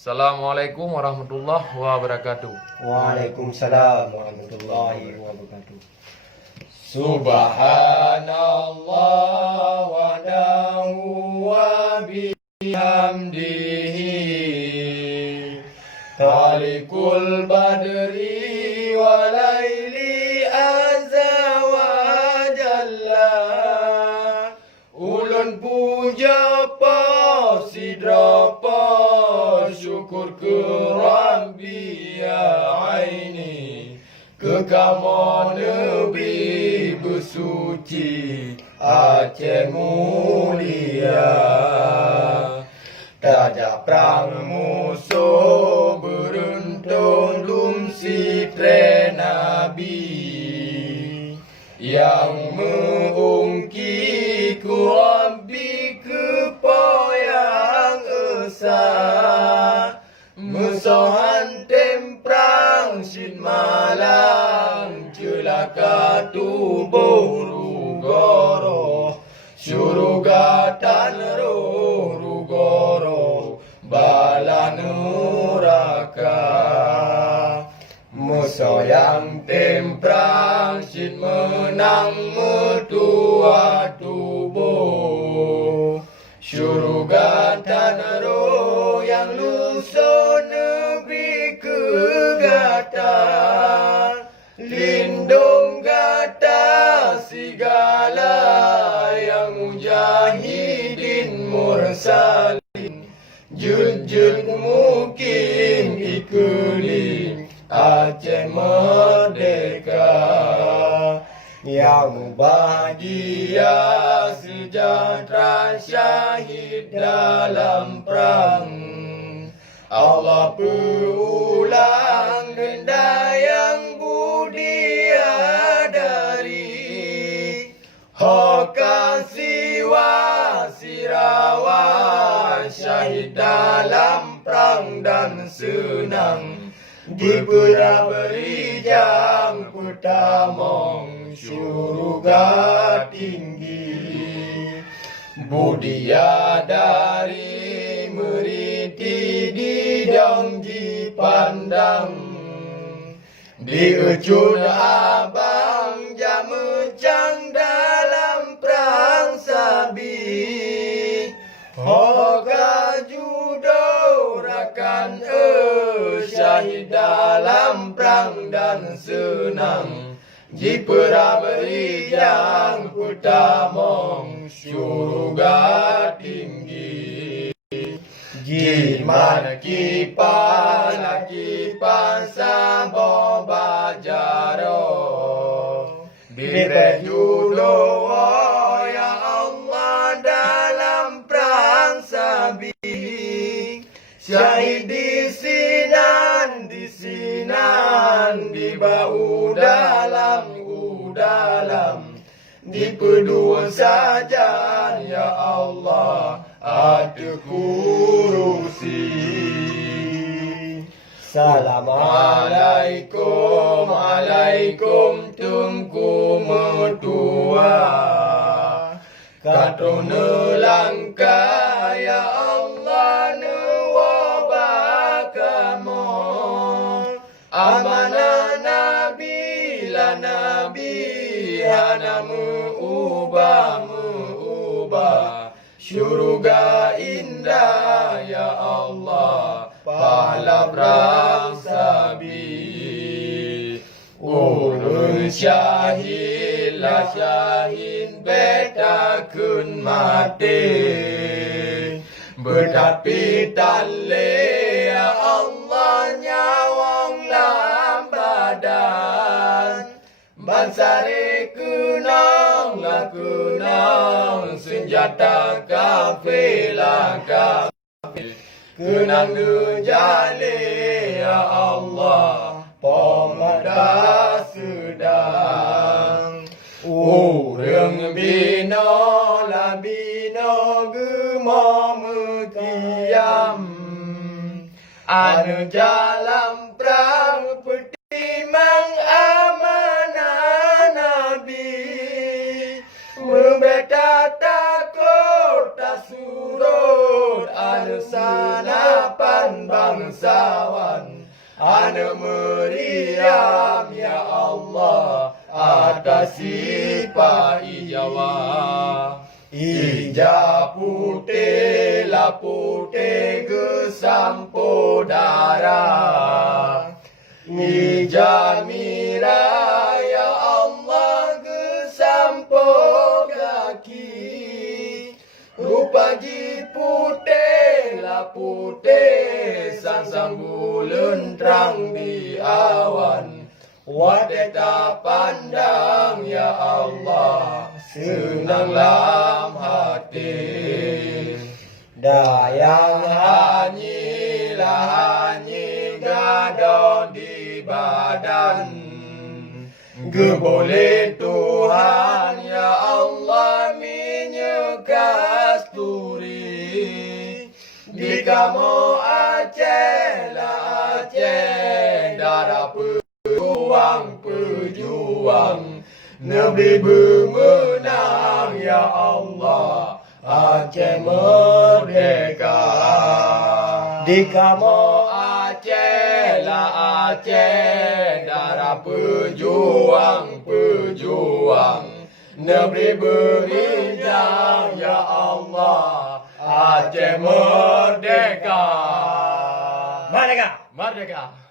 Assalamualaikum warahmatullahi wabarakatuh. Waalaikumsalam warahmatullahi wabarakatuh. Subhanallah wa dahu wa bihamdihi Khalikul badri wa laili azza wa jalla Ulun puja pasidra syukur ke Rabbi ya aini Kekamu Nabi bersuci Aceh mulia Tajak perang musuh beruntung lumsi tre Nabi Yang mengungki ku Rabbi kepoyang esa Musuhan temprang sin malang celaka tubuh rugoro syurugatan roh rugoro bala neraka musuh yang temprang sin menang metua tubuh syurugatan roh yang lusuh negeri kegatan lindung gata segala yang mujahidin mursalin jujur mungkin iklim Aceh merdeka yang bahagia sejahtera syahid dalam perang Allah berulang denda yang budia dari Hoka siwa sirawa syahid dalam perang dan senang Diberi beri jam pertama syurga tinggi Budia dari meriti di dongji pandang Di ujung abang jamecang dalam perang sabi Hoga judo rakan syahid dalam perang dan senang Jipera beri yang pertama syurga tinggi Jiman kipan sabo bajaro Bire judo ya Allah dalam perang sabi Syahid di sinan di bau dalam di kedua saja ya Allah ada kurusi Assalamualaikum alaikum tungku mertua Katuna langkah ya Allah nuwabakamu Amanah Nabi la Nabi hana muubah Syurga indah ya Allah pahala perang sabi Ulun syahid la syahid beta kun mati Bertapi tali ya Allah nyawang lam badan Bansari kunang la kunang senjata kafilah kafir Kenang dujali ya Allah Pemada sedang Urang bina la bina gemam tiam Anu jalan perang pertimang amanah Nabi Membeta takut tak surut anu sanapan bang bangsawan anak meriam ya Allah atas sifat ijawah. Ija putih la putih gesampo darah. Ija mira ya Allah gesampo kaki. Rupa ji putih la putih sang bulan terang di awan. Wadata pandang ya Allah senang dalam hati. Dayang hanyi lah hanyi gadon di badan. Geboleh Tuhan ya Allah minyak kasturi. Di kamu Aceh lah Aceh darah pejuang Nabi bermenang ya Allah Aceh merdeka. Di kamu Aceh lah Aceh darah pejuang Nabi berincang ya Allah Aceh merdeka. Merdeka.